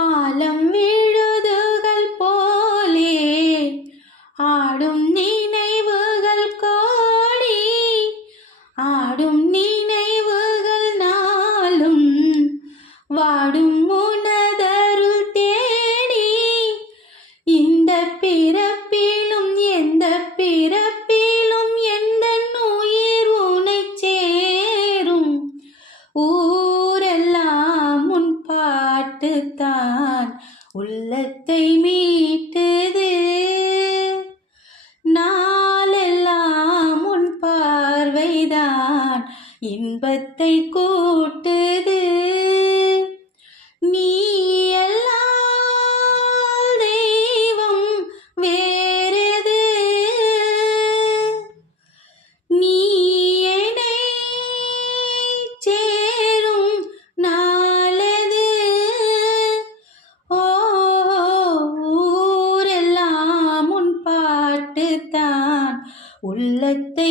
ஆலம் விழுதுகள் போலே ஆடும் நினைவுகள் கோடி ஆடும் நினைவுகள் நாளும் வாடும் உனதருள் தேடி இந்த பிறப்பிலும் எந்த பிறப்பிலும் எந்த உயிர் உனை சேரும் ஊரெல்லாம் உன் பாட்டுத்தான் உள்ளத்தை மீட்டுது நாளெல்லாம் உன் பார்வைதான் இன்பத்தை கூட்டுது நீ அல்லால் தெய்வம் வேறெது நீ என்னைச் சேரும் நாளது ஓ ஊரெல்லாம் உன் பாட்டுத்தான் உள்ளத்தை